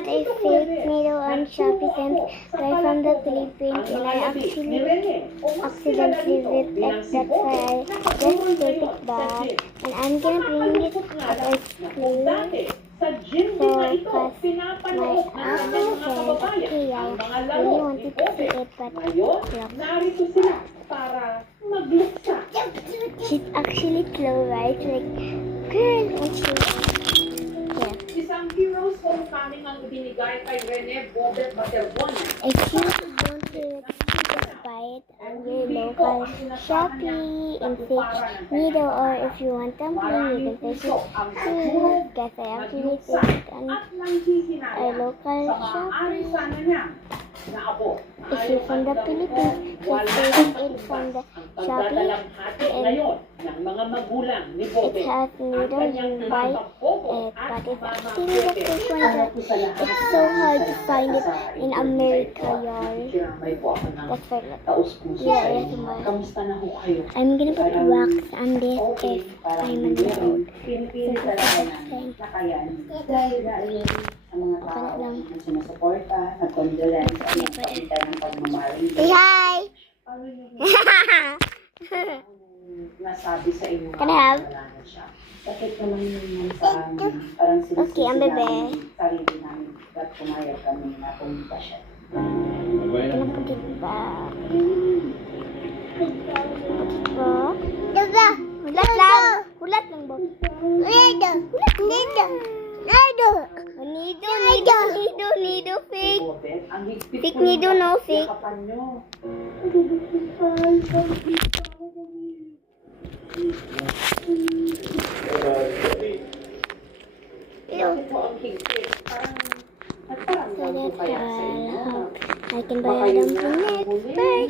bought a fake needle on Shopee since right from the Philippines, and I accidentally ripped it. That's why I just take it back, and I'm gonna bring it at school. So, because my uncle said, okay, I really wanted to see it, but look. She's actually slow, right? Like, girl, and she... Yeah. Isang hero's homecoming ang ibinigay kay Rene Bobet Baterbon. If you don't hear it, just buy it at your local Shopee and Fake Needle, or if you want something, you can take it to Cafe. Actually, take it on our local Shopee. If you're from the Philippines, just take it from the Shopee, and it has needles, you buy it, but it's actually the fake one that it's so hard to find it in America, y'all. That's for yeah, I'm gonna put wax on this if I'm on the road. Say hi! Nasabi sa inyo Can I have? Bakit naman yun parang Okay, ang bebe. sarili namin at pumayag kami na pumunta siya. Gonna put it back. Diba? Hulat lang. Hulat lang ba? Nido, fake. Fake nido, no fake. So that's all. I can buy them for next birthday.